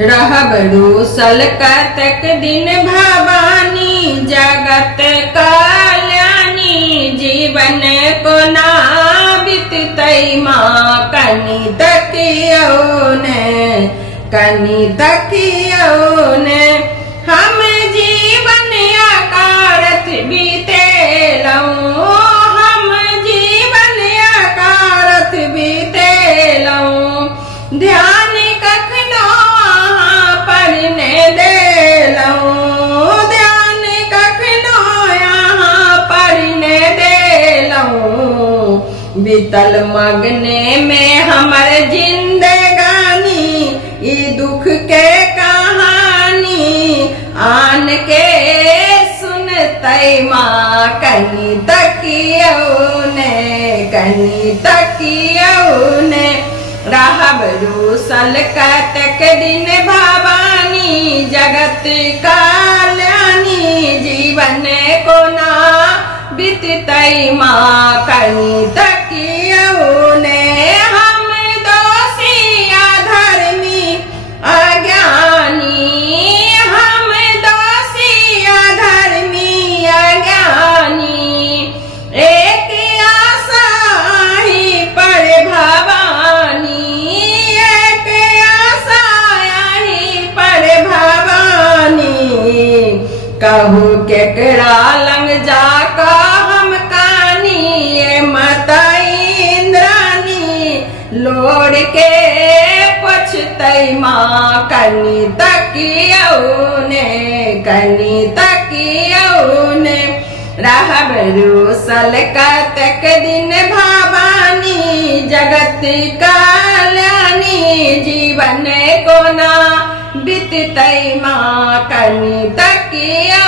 रहबरू सलकतक दिन भवानी जगत कल्याणी जीवन को ना बीततई माँ कनी तकियो ने हम जीवन अकारत बीते लऊं हम जीवन अकारत बीते लऊं ध्यान कखनो पढ़ने दे लऊं ध्यान कखनो यहाँ पढ़ने दे लऊं बीतल मगने में हमर जिंदगानी ई दुख के कहानी आन के सुनतई माँ कनी तकियो ने रहबरू सलकतक दिन भवानी जगत कल्याणी जीवन को ना बीततई माँ कनी तकियो ने हम दोषी अधर्मी अज्ञानी हम दोषी अधर्मी अज्ञानी एक आशा ही पर भवानी एक आशा ही पर भवानी कहू केकरा लंग जाका हम कानी ये माता इंद्रानी लोड़ के पछतई माँ कनी तकियो ने रहबरू सलकतक दिन भवानी जगत कल्याणी जीवन को ना बीततई माँ कनी तकियो